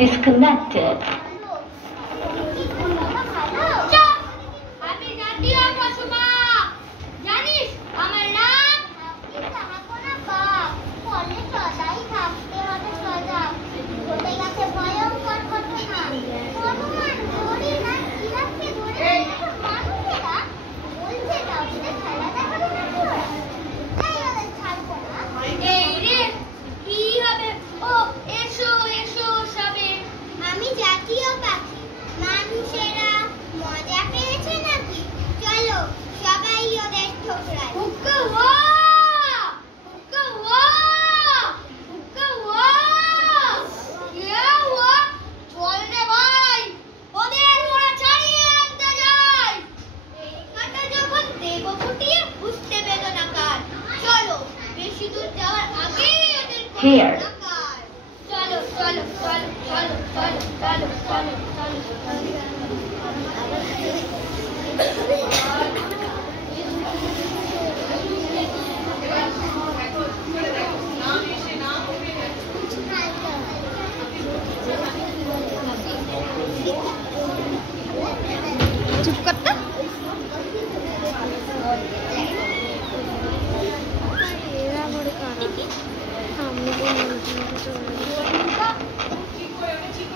disconnected. Here.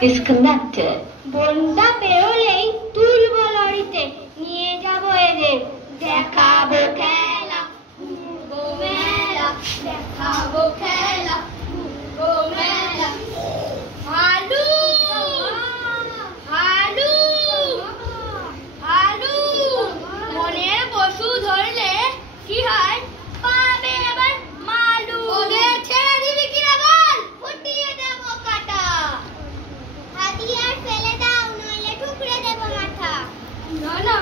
Disconnected. বন্ধা পেরোলেই তুলবো লরিতে, নিয়ে যাবো এদের, দেখাবো খেলা, ঘুরবো মেলা, দেখাবো খেলা, ঘুরবো মেলা। হালু হালু হালু, মনের পশু ধরলে কি হয়, পাবে আবার মালু। ওদের ছেড়ে দিবি কিনা বল, ফুটিয়ে দেবো কাটা। হাতিয়ার ফেলে দাও, নইলে ঠুকরে দেবো মাথা। না না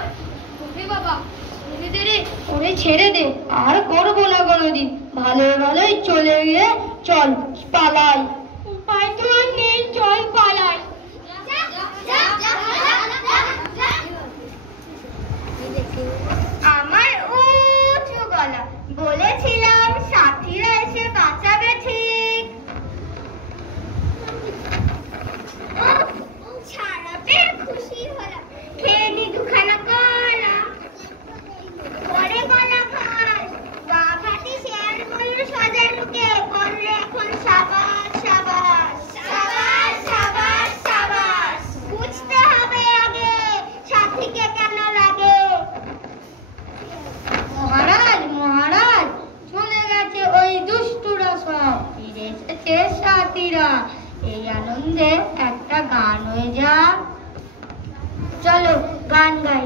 ওরে বাবা, ওরে ছেড়ে দে, আর করবো না কোনোদিন। ভালো ভালোই চলে গিয়ে চল পালাই। উপায় তো আর নেই, চল পালাই। আমার উঁচু গলা, বলেছিলাম সাথীরা এসে বাঁচাবে ঠিক। ছাড়াবে খুশি হলাম, খেয়ে নি দুখানা কলা। পরে গলা খাস, গা ফাটি শেয়ার ময়ূর সাজার মুখে করলে এখন সাবাস সাবাস সাবাস সাবাস সাবাস। বুঝতে হবে আগে সাথীকে কেন লাগে। মহারাজ মহারাজ, চলে গেছে ওই দুষ্টুরা সব, ফিরে এসেছে সাথীরা। এই আনন্দে একটা গান হয়ে যাক, চলো গান গাই।